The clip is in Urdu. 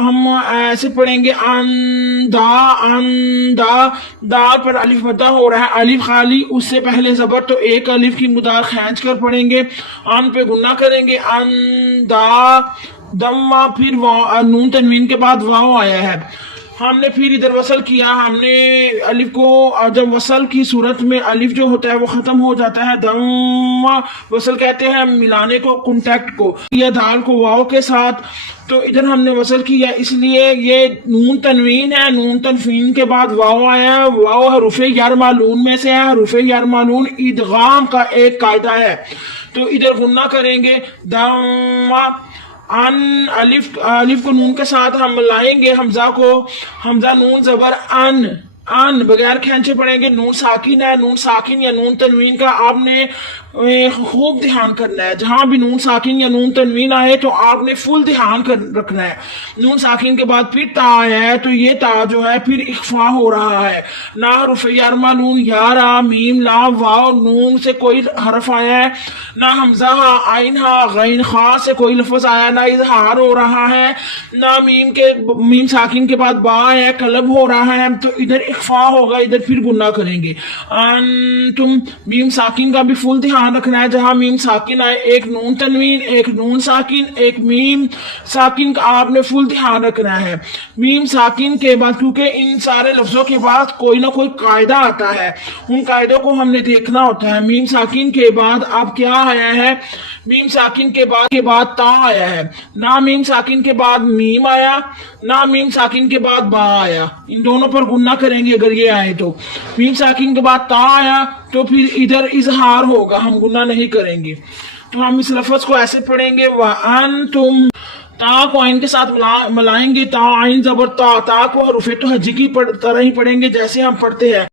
ہم ایسے پڑھیں گے دا دال پر الف مدہ ہو رہا ہے، الف خالی اس سے پہلے زبر، تو ایک الف کی مدار کھینچ کر پڑھیں گے، ان پہ گنہ کریں گے، دا دمہ، پھر نون تنوین کے بعد واو آیا ہے، ہم نے پھر ادھر وصل کیا، ہم نے الف کو جب وصل کی صورت میں الف جو ہوتا ہے وہ ختم ہو جاتا ہے، دم وصل کہتے ہیں ملانے کو، کانٹیکٹ کو، یا دال کو واو کے ساتھ، تو ادھر ہم نے وصل کیا، اس لیے یہ نون تنوین ہے، نون تنوین کے بعد واو آیا، واو حروف یر معلوم میں سے ہے، حروف یر معلوم ادغام کا ایک قاعدہ ہے، تو ادھر غنہ کریں گے، دم ان، الف کو نون کے ساتھ ہم ملائیں گے، حمزہ نون زبر ان بغیر کھینچے پڑھیں گے، نون ساکن ہے، نون ساکن یا نون تنوین کا آپ نے خوب دھیان کرنا ہے، جہاں بھی نون ساکن یا نون تنوین آئے تو آپ نے فل دھیان رکھنا ہے، نون ساکن کے بعد پھر تا آیا ہے تو یہ تا جو ہے پھر اخفا ہو رہا ہے، نہ حرف یرما نون یارا میم لا واو نون سے کوئی حرف آیا ہے، نہ حمزہ ہا عین ہا غین خا سے کوئی لفظ آیا، نہ اظہار ہو رہا ہے، نہ میم ساکن کے بعد با ہے قلب ہو رہا ہے، تو ادھر اخفا ہوگا، ادھر پھر گنہ کریں گے، انتم میم ساکن کا بھی فل دھیان رکھنا ہے، جہاں میم ساکن آئے ایک نون تنوین، ایک نون ساکن، ایک میم ساکن کا آپ نے فل دھیان رکھنا ہے، میم ساکن کے بعد کیونکہ ان سارے لفظوں کے بعد کوئی نہ کوئی قاعدہ آتا ہے، ان قاعدوں کو ہم نے دیکھنا ہوتا ہے، میم ساکن کے بعد اب کیا آیا ہے، میم ساکن کے بعد تا آیا ہے، نہ میم ساکن کے بعد میم آیا، نہ میم ساکن کے بعد با آیا، ان دونوں پر گنہ کریں گے اگر یہ آئے تو، میم ساکن کے بعد تا آیا تو پھر ادھر اظہار ہوگا، ہم گنہ نہیں کریں گے، تو ہم اس لفظ کو ایسے پڑھیں گے، وَأَنْتُمْ، تا کو عین کے ساتھ ملائیں گے، تا عین زبر تا کو حروف توحجی کی طرح ہی پڑھیں گے جیسے ہم پڑھتے ہیں،